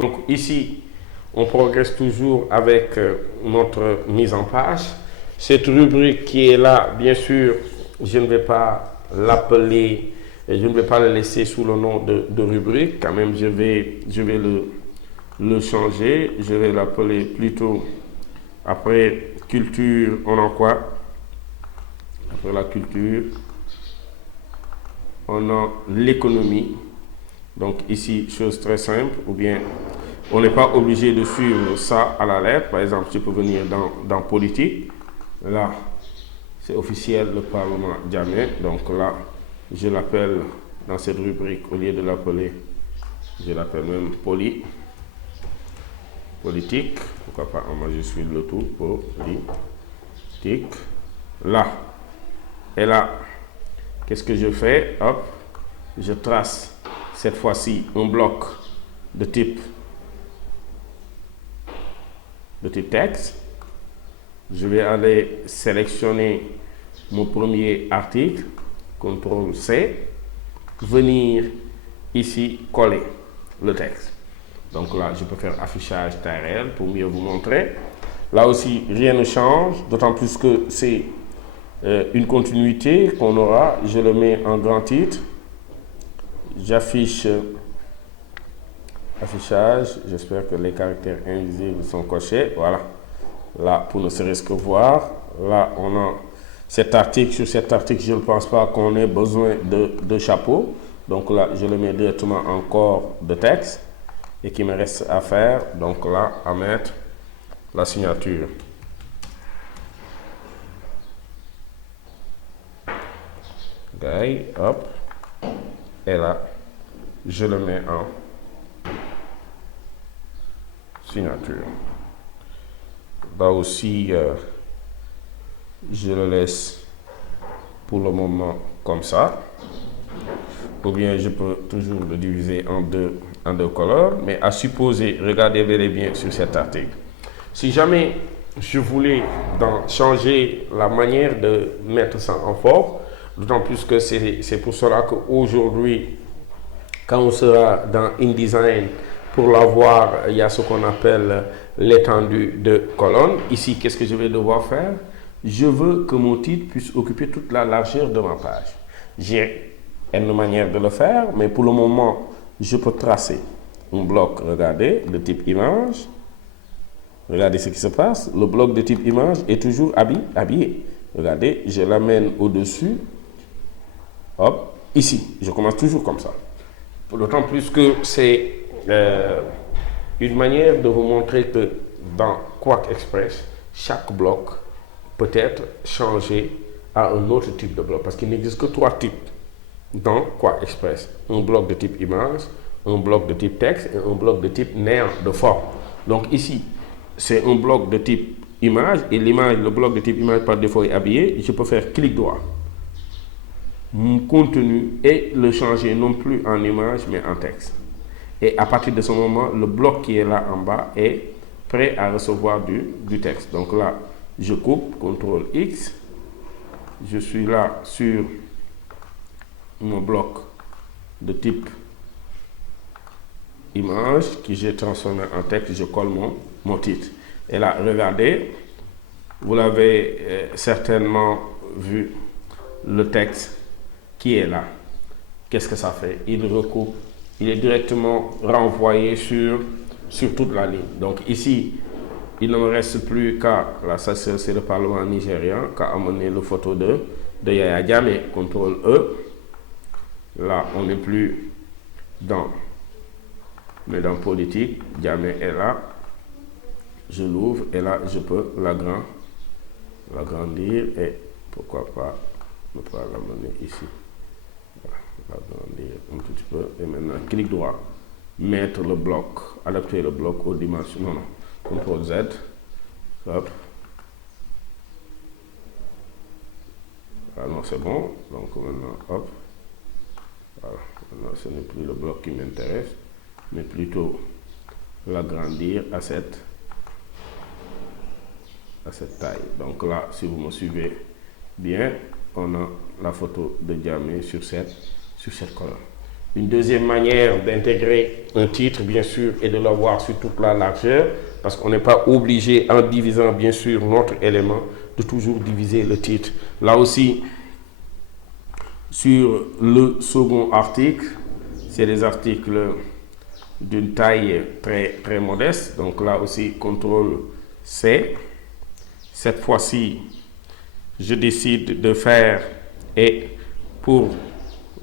Donc ici, on progresse toujours avec notre mise en page. Cette rubrique qui est là, bien sûr, je ne vais pas l'appeler, je ne vais pas le laisser sous le nom de rubrique. Quand même, je vais le changer. Je vais l'appeler plutôt, après culture, on a quoi? Après la culture, on a l'économie. Donc ici, chose très simple, ou bien on n'est pas obligé de suivre ça à la lettre. Par exemple, je peux venir dans politique. Là, c'est officiel, le Parlement Djamé. Donc là, je l'appelle dans cette rubrique, au lieu de l'appeler, je l'appelle même politique. Pourquoi pas en majuscule le tout, politique. Là. Et là, qu'est-ce que je fais? Hop, je trace cette fois-ci un bloc de type texte. Je vais aller sélectionner mon premier article, CTRL C, venir ici coller le texte. Donc là, je peux faire affichage taille réelle pour mieux vous montrer. Là aussi, rien ne change, d'autant plus que c'est une continuité qu'on aura. Je le mets en grand titre. J'affiche affichage. J'espère que les caractères invisibles sont cochés. Voilà. Là, pour ne serait-ce que voir. Là, on a cet article. Sur cet article, je ne pense pas qu'on ait besoin de chapeau. Donc là, je le mets directement en corps de texte. Et qu'il me reste à faire, donc là, à mettre la signature. Okay, hop. Et là, je le mets en signature. Là aussi, je le laisse pour le moment comme ça. Ou bien je peux toujours le diviser en deux couleurs. Mais à supposer, regardez bel et bien sur cet article. Si jamais je voulais changer la manière de mettre ça en forme, d'autant plus que c'est pour cela qu'aujourd'hui, quand on sera dans InDesign, pour l'avoir, il y a ce qu'on appelle l'étendue de colonne. Ici, qu'est-ce que je vais devoir faire? Je veux que mon titre puisse occuper toute la largeur de ma page. J'ai une manière de le faire, mais pour le moment, je peux tracer un bloc, regardez, de type image. Regardez ce qui se passe. Le bloc de type image est toujours habillé. Regardez, je l'amène au-dessus. Hop, ici, je commence toujours comme ça. D'autant plus que c'est une manière de vous montrer que dans Quark Express, chaque bloc peut être changé à un autre type de bloc. Parce qu'il n'existe que 3 types dans Quark Express. Un bloc de type image, un bloc de type texte et un bloc de type néant de forme. Donc ici, c'est un bloc de type image et l'image, le bloc de type image par défaut est habillé. Je peux faire clic droit, mon contenu et le changer non plus en image mais en texte. Et à partir de ce moment, le bloc qui est là en bas est prêt à recevoir du texte. Donc là, je coupe, CTRL X. Je suis là sur mon bloc de type image que j'ai transformé en texte. Je colle mon titre. Et là, regardez, vous l'avez certainement vu, le texte qui est là. Qu'est-ce que ça fait? Il recoupe, il est directement renvoyé sur toute la ligne. Donc ici, il ne me reste plus qu'à, là ça c'est le Parlement nigérian, qu'à amener le photo de Yaya Jammeh, CTRL E. Là, on n'est plus mais dans politique, Jammeh est là. Je l'ouvre et là, je peux l'agrandir et pourquoi pas ne pas l'amener ici. L'agrandir un petit peu et maintenant clic droit, mettre le bloc, adapter le bloc aux dimensions. Non, CTRL Z. Hop. Ah non, c'est bon. Donc maintenant, hop. Voilà. Maintenant, ce n'est plus le bloc qui m'intéresse, mais plutôt l'agrandir à cette taille. Donc là, si vous me suivez bien, on a la photo de Jammeh sur cette colonne. Une deuxième manière d'intégrer un titre, bien sûr, est de l'avoir sur toute la largeur, parce qu'on n'est pas obligé, en divisant, bien sûr, notre élément, de toujours diviser le titre. Là aussi, sur le second article, c'est des articles d'une taille très, très modeste. Donc là aussi, CTRL C. Cette fois-ci, je décide de faire et pour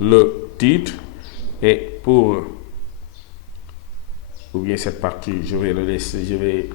le titre et pour ou bien cette partie, je vais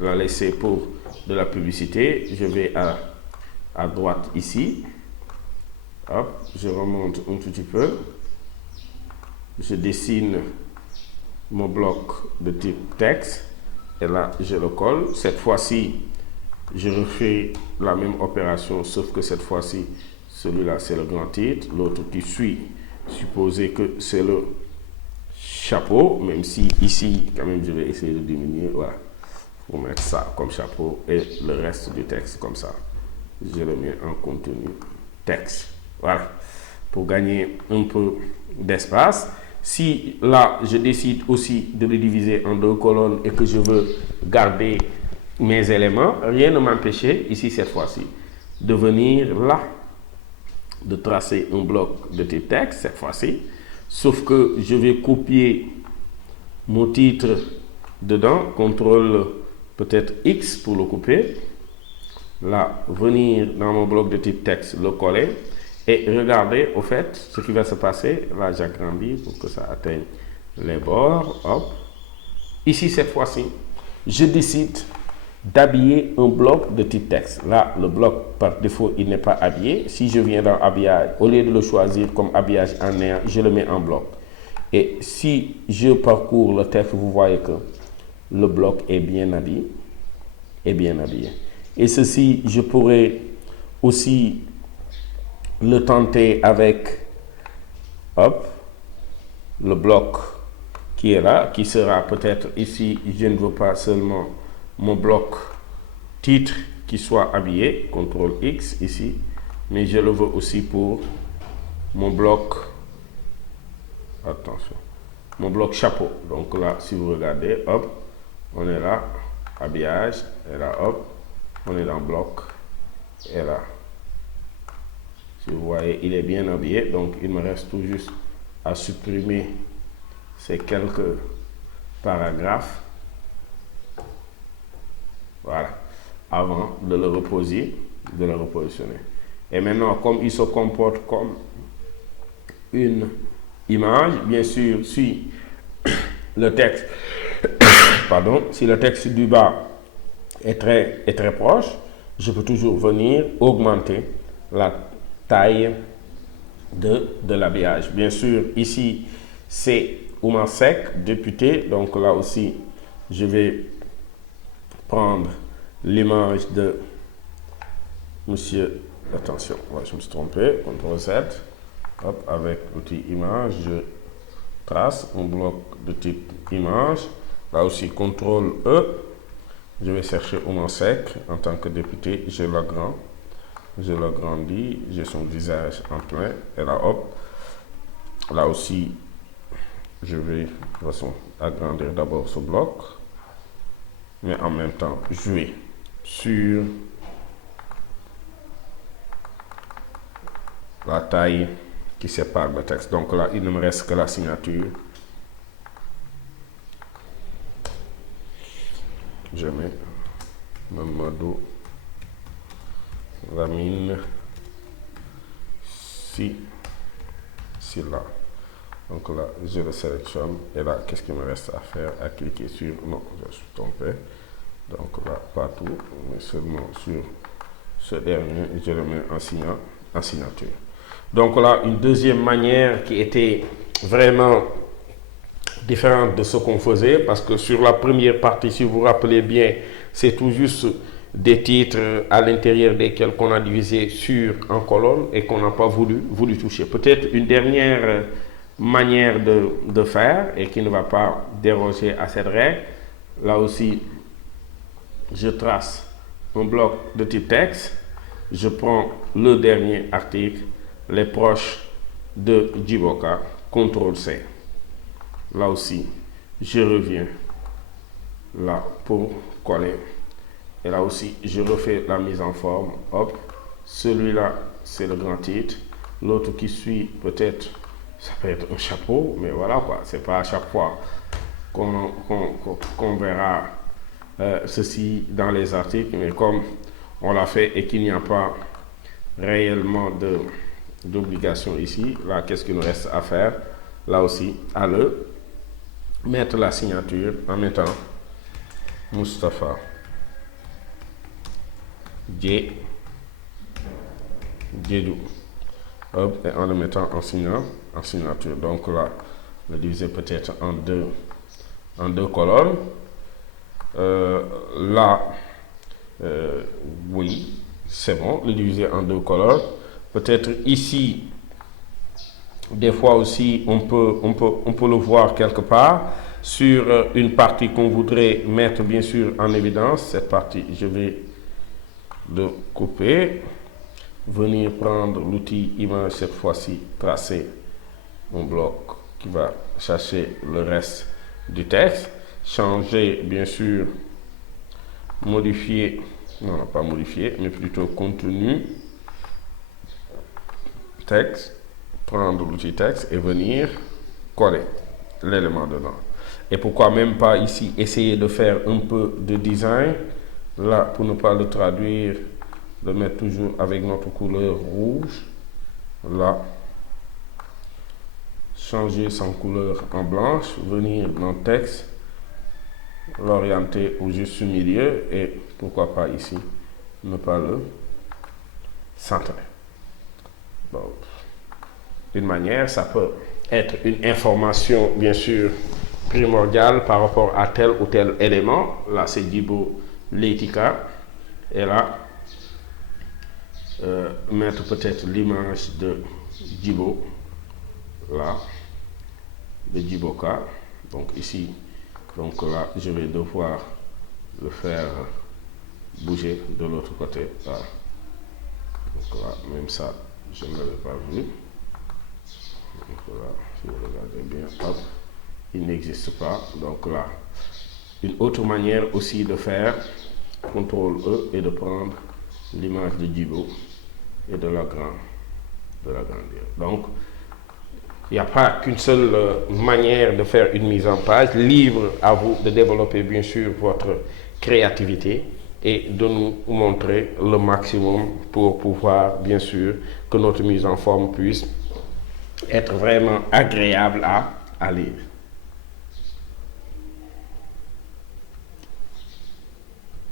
la laisser pour de la publicité. Je vais à droite ici. Hop, je remonte un tout petit peu. Je dessine mon bloc de type texte et là, je le colle. Cette fois-ci, je refais la même opération, sauf que cette fois-ci, celui-là, c'est le grand titre. L'autre qui suit, supposez que c'est le chapeau, même si ici, quand même, je vais essayer de diminuer, voilà, pour mettre ça comme chapeau et le reste du texte comme ça. Je le mets en contenu texte, voilà, pour gagner un peu d'espace. Si là, je décide aussi de le diviser en 2 colonnes et que je veux garder mes éléments, rien ne m'empêchait, ici cette fois-ci, de venir là, de tracer un bloc de type texte, cette fois-ci, sauf que je vais copier mon titre dedans, CTRL peut-être X pour le couper, là, venir dans mon bloc de type texte, le coller, et regardez, au fait, ce qui va se passer, là j'agrandis pour que ça atteigne les bords, hop. Ici, cette fois-ci, je décide d'habiller un bloc de type texte. Là, le bloc, par défaut, il n'est pas habillé. Si je viens dans habillage, au lieu de le choisir comme habillage en néant, je le mets en bloc. Et si je parcours le texte, vous voyez que le bloc est bien habillé. Et ceci, je pourrais aussi le tenter avec, hop, le bloc qui est là, qui sera peut-être ici, je ne veux pas seulement mon bloc titre qui soit habillé, CTRL X ici, mais je le veux aussi pour mon bloc, attention, mon bloc chapeau. Donc là, si vous regardez, hop, on est là, habillage, et là, hop, on est dans bloc, et là. Si vous voyez, il est bien habillé, donc il me reste tout juste à supprimer ces quelques paragraphes. Voilà, avant de le reposer, de le repositionner. Et maintenant, comme il se comporte comme une image, bien sûr, si le texte, pardon, si le texte du bas est très proche, je peux toujours venir augmenter la taille de l'habillage. Bien sûr, ici, c'est Oumar Seck, député. Donc là aussi, je vais prendre l'image de monsieur, attention, ouais, je me suis trompé, CTRL Z, hop, avec l'outil image, je trace un bloc de type image. Là aussi, CTRL E, je vais chercher Oumar Seck en tant que député, je l'agrandis. Je l'agrandis, j'ai son visage en plein, et là, hop, là aussi, je vais de toute façon agrandir d'abord ce bloc, mais en même temps, jouer sur la taille qui sépare le texte. Donc là, il ne me reste que la signature. Je mets Mamadou Lamine si là. Donc là, je le sélectionne et là, qu'est-ce qu'il me reste à faire? À cliquer sur, non, je suis trompé. Donc là, pas tout, mais seulement sur ce dernier, je le mets en signature. Donc là, une deuxième manière qui était vraiment différente de ce qu'on faisait, parce que sur la première partie, si vous vous rappelez bien, c'est tout juste des titres à l'intérieur desquels qu'on a divisé sur en colonne et qu'on n'a pas voulu toucher. Peut-être une dernière manière de faire et qui ne va pas déroger à cette règle. Là aussi, je trace un bloc de type texte, je prends le dernier article, les proches de Djiboka, CTRL C. Là aussi, je reviens là pour coller. Et là aussi, je refais la mise en forme. Hop, celui-là, c'est le grand titre. L'autre qui suit, peut-être, ça peut être un chapeau, mais voilà quoi. C'est pas à chaque fois qu'on verra ceci dans les articles, mais comme on l'a fait et qu'il n'y a pas réellement d'obligation ici, là, qu'est-ce qu'il nous reste à faire? Là aussi, à mettre la signature en mettant Moustapha Djedou. Hop, et en le mettant en signature. Donc là, le diviser peut-être en deux colonnes. Là, oui, c'est bon, le diviser en deux colonnes. Peut-être ici, des fois aussi, on peut le voir quelque part sur une partie qu'on voudrait mettre bien sûr en évidence. Cette partie, je vais le couper, venir prendre l'outil image, cette fois-ci tracer mon bloc qui va chercher le reste du texte, changer bien sûr, modifier, non pas modifier, mais plutôt contenu, texte, prendre l'outil texte et venir coller l'élément dedans. Et pourquoi même pas ici essayer de faire un peu de design, là pour ne pas le traduire, le mettre toujours avec notre couleur rouge, là, changer son couleur en blanche, venir dans le texte, l'orienter au juste milieu et pourquoi pas ici, ne pas le centrer. Bon. D'une manière, ça peut être une information bien sûr primordiale par rapport à tel ou tel élément. Là, c'est Djibo Letika. Et là, mettre peut-être l'image de Djibo, là, de Djiboka. Donc ici, donc là, je vais devoir le faire bouger de l'autre côté. Là. Donc là, même ça, je ne l'avais pas vu. Donc là, si vous regardez bien, hop, il n'existe pas. Donc là, une autre manière aussi de faire CTRL-E et de prendre l'image de Djibo et de l'agrandir. Donc, il n'y a pas qu'une seule manière de faire une mise en page. Libre à vous de développer bien sûr votre créativité et de nous montrer le maximum pour pouvoir bien sûr que notre mise en forme puisse être vraiment agréable à lire.